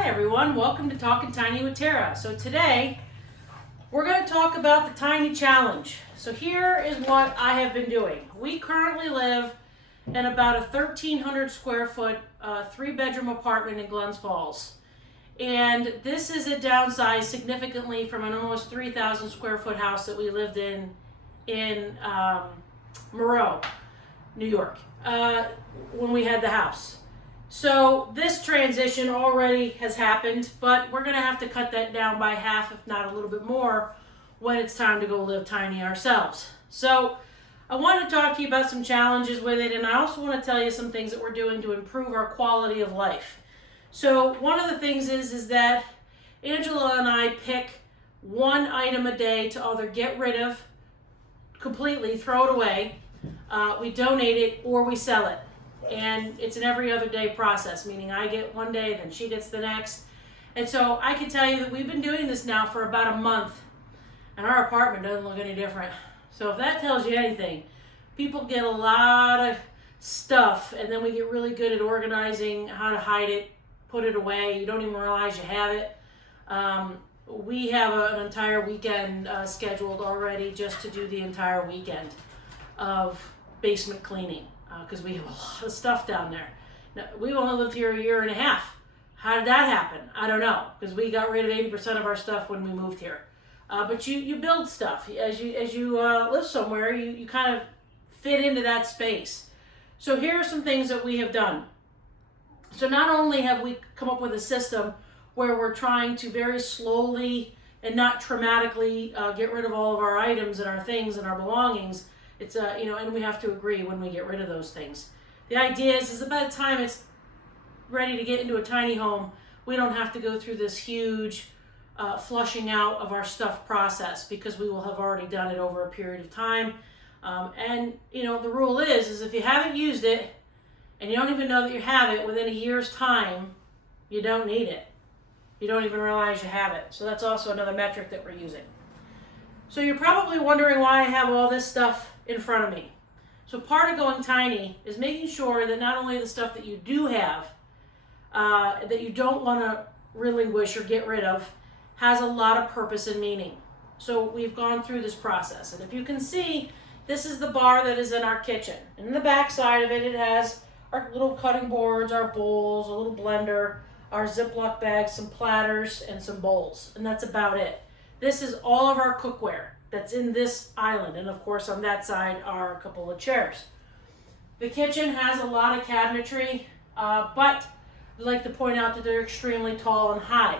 Hi everyone, welcome to Talking Tiny with Tara. So today we're going to talk about the tiny challenge. So here is what I have been doing. We currently live in about a 1,300 square foot 3-bedroom apartment in Glens Falls. And this is a downsize significantly from an almost 3,000 square foot house that we lived in Moreau, New York, when we had the house. So this transition already has happened, but we're going to have to cut that down by half, if not a little bit more, when it's time to go live tiny ourselves. So I want to talk to you about some challenges with it, and I also want to tell you some things that we're doing to improve our quality of life. So one of the things is that Angela and I pick one item a day to either get rid of completely, throw it away, we donate it, or we sell it. And it's an every other day process, meaning I get one day, then she gets the next. And so I can tell you that we've been doing this now for about a month, and our apartment doesn't look any different. So if that tells you anything, people get a lot of stuff, and then we get really good at organizing how to hide it, put it away. You don't even realize you have it. We have an entire weekend scheduled already just to do the entire weekend of basement cleaning. Because we have a lot of stuff down there. Now, we've only lived here a year and a half. How did that happen? I don't know, because we got rid of 80% of our stuff when we moved here. But you build stuff. As you live somewhere, you kind of fit into that space. So here are some things that we have done. So not only have we come up with a system where we're trying to very slowly and not traumatically get rid of all of our items and our things and our belongings. It's and we have to agree when we get rid of those things. The idea is that by the time it's ready to get into a tiny home, we don't have to go through this huge flushing out of our stuff process, because we will have already done it over a period of time. And the rule is if you haven't used it and you don't even know that you have it, within a year's time, you don't need it. You don't even realize you have it. So that's also another metric that we're using. So you're probably wondering why I have all this stuff in front of me. So part of going tiny is making sure that not only the stuff that you do have, that you don't want to relinquish or get rid of, has a lot of purpose and meaning. So we've gone through this process. And if you can see, this is the bar that is in our kitchen. And in the back side of it, it has our little cutting boards, our bowls, a little blender, our Ziploc bags, some platters, and some bowls. And that's about it. This is all of our cookware that's in this island. And of course on that side are a couple of chairs. The kitchen has a lot of cabinetry, but I'd like to point out that they're extremely tall and high.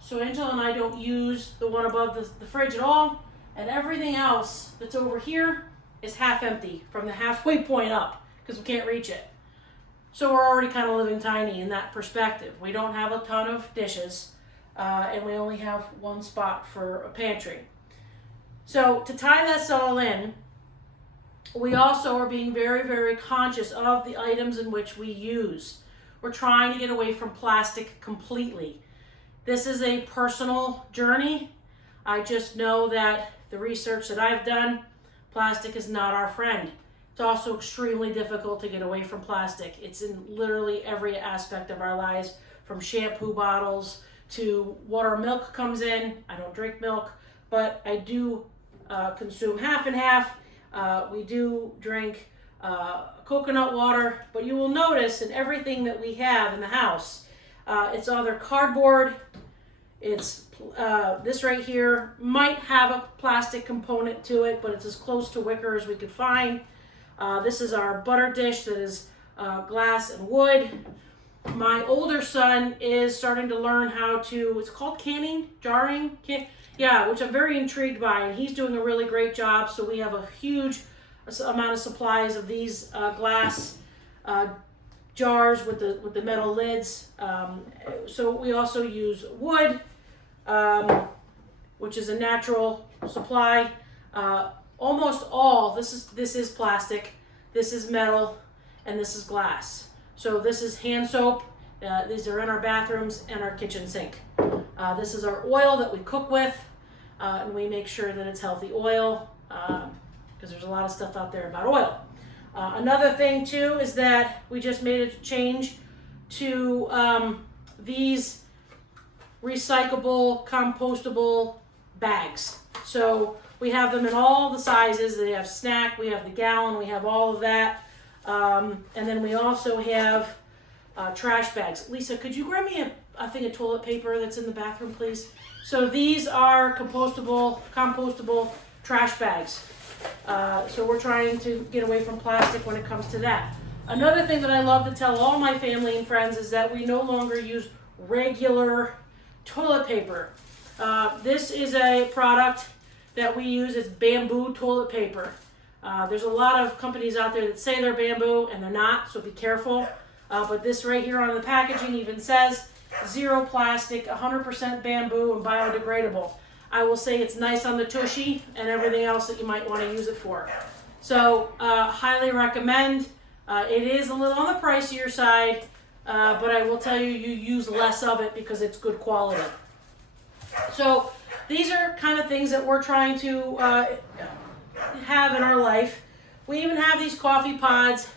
So Angela and I don't use the one above the fridge at all, and everything else that's over here is half empty from the halfway point up, because we can't reach it. So we're already kind of living tiny in that perspective. We don't have a ton of dishes. And we only have one spot for a pantry. So to tie this all in, we also are being very, very conscious of the items in which we use. We're trying to get away from plastic completely. This is a personal journey. I just know that the research that I've done, plastic is not our friend. It's also extremely difficult to get away from plastic. It's in literally every aspect of our lives, from shampoo bottles to what our milk comes in. I don't drink milk, but I do consume half and half. We do drink coconut water, but you will notice in everything that we have in the house, it's either cardboard, it's this right here might have a plastic component to it, but it's as close to wicker as we could find. This is our butter dish that is glass and wood. My older son is starting to learn how to, it's called jarring, which I'm very intrigued by, and he's doing a really great job. So we have a huge amount of supplies of these glass jars with the metal lids. So we also use wood, which is a natural supply. Almost all, this is plastic, this is metal, and this is glass. So this is hand soap. These are in our bathrooms and our kitchen sink. This is our oil that we cook with, and we make sure that it's healthy oil, because there's a lot of stuff out there about oil. Another thing too is that we just made a change to these recyclable, compostable bags. So we have them in all the sizes. They have snack, we have the gallon, we have all of that. And then we also have trash bags. Lisa, could you grab me a thing of toilet paper that's in the bathroom, please? So these are compostable trash bags. So we're trying to get away from plastic when it comes to that. Another thing that I love to tell all my family and friends is that we no longer use regular toilet paper. This is a product that we use. It's bamboo toilet paper. There's a lot of companies out there that say they're bamboo and they're not, so be careful. But this right here on the packaging even says 0 plastic, 100% bamboo and biodegradable. I will say it's nice on the tushy and everything else that you might want to use it for. So highly recommend. It is a little on the pricier side, but I will tell you, you use less of it because it's good quality. So these are kind of things that we're trying to have in our life. We even have these coffee pods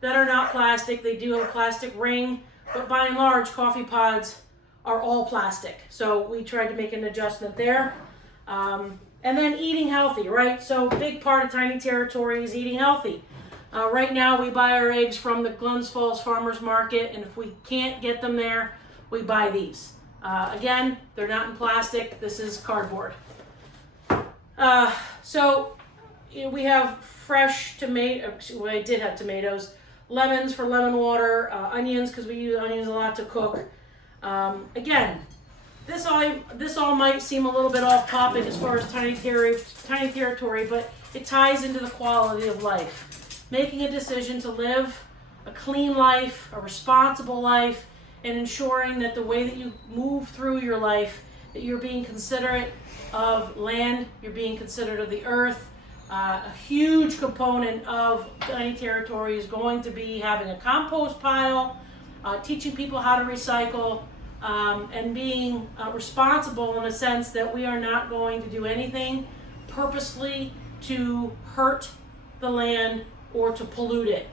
that are not plastic. They do have a plastic ring, but by and large, coffee pods are all plastic. So we tried to make an adjustment there. And then eating healthy, right? So big part of Tiny Territory is eating healthy. Right now we buy our eggs from the Glens Falls Farmers Market, and if we can't get them there, we buy these. Again, they're not in plastic. This is cardboard. So we have fresh tomatoes. Well, I did have tomatoes. Lemons for lemon water. Onions, because we use onions a lot to cook. Again, this all might seem a little bit off topic as far as tiny territory, but it ties into the quality of life. Making a decision to live a clean life, a responsible life, and ensuring that the way that you move through your life, that you're being considerate of land, you're being considerate of the earth. A huge component of Tiny Territory is going to be having a compost pile, teaching people how to recycle, and being responsible in a sense that we are not going to do anything purposely to hurt the land or to pollute it,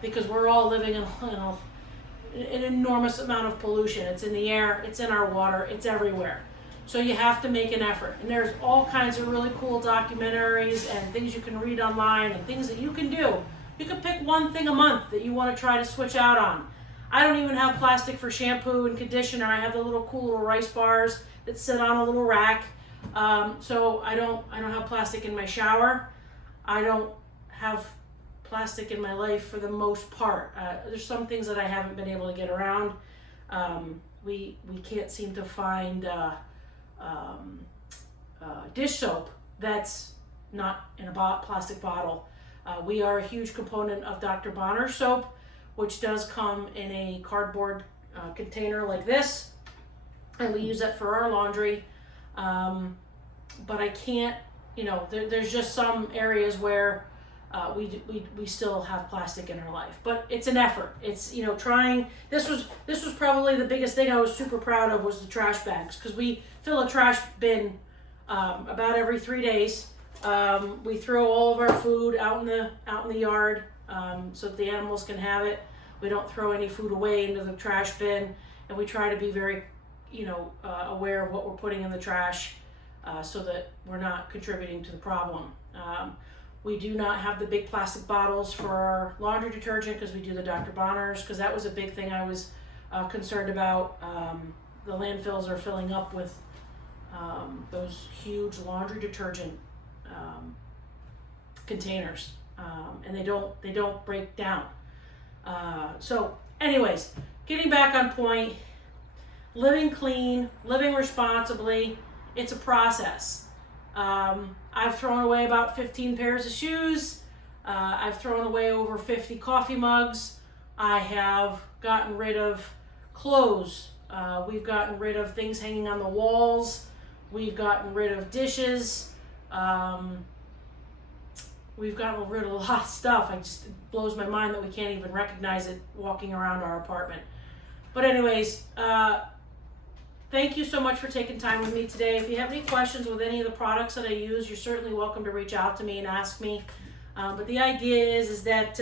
because we're all living in an enormous amount of pollution. It's in the air, it's in our water, it's everywhere. So you have to make an effort. And there's all kinds of really cool documentaries and things you can read online and things that you can do. You can pick one thing a month that you want to try to switch out on. I don't even have plastic for shampoo and conditioner. I have the little cool little rice bars that sit on a little rack. So I don't have plastic in my shower. I don't have plastic in my life for the most part. There's some things that I haven't been able to get around. We can't seem to find dish soap that's not in a plastic bottle. We are a huge component of Dr. Bonner's soap, which does come in a cardboard container like this, and we use that for our laundry. But I can't, there's just some areas where we still have plastic in our life, but it's an effort. It's trying. This was probably the biggest thing I was super proud of, was the trash bags, because we fill a trash bin about every 3 days. We throw all of our food out in the yard so that the animals can have it. We don't throw any food away into the trash bin, and we try to be very aware of what we're putting in the trash so that we're not contributing to the problem. We do not have the big plastic bottles for our laundry detergent because we do the Dr. Bonner's, because that was a big thing I was concerned about. The landfills are filling up with those huge laundry detergent containers, and they don't break down. So anyways, getting back on point, living clean, living responsibly, it's a process. I've thrown away about 15 pairs of shoes. I've thrown away over 50 coffee mugs. I have gotten rid of clothes. We've gotten rid of things hanging on the walls. We've gotten rid of dishes. We've gotten rid of a lot of stuff. It blows my mind that we can't even recognize it walking around our apartment. But anyways, thank you so much for taking time with me today. If you have any questions with any of the products that I use, you're certainly welcome to reach out to me and ask me. But the idea is that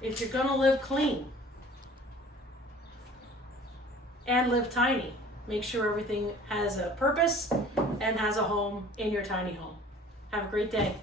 if you're going to live clean, and live tiny. Make sure everything has a purpose and has a home in your tiny home. Have a great day.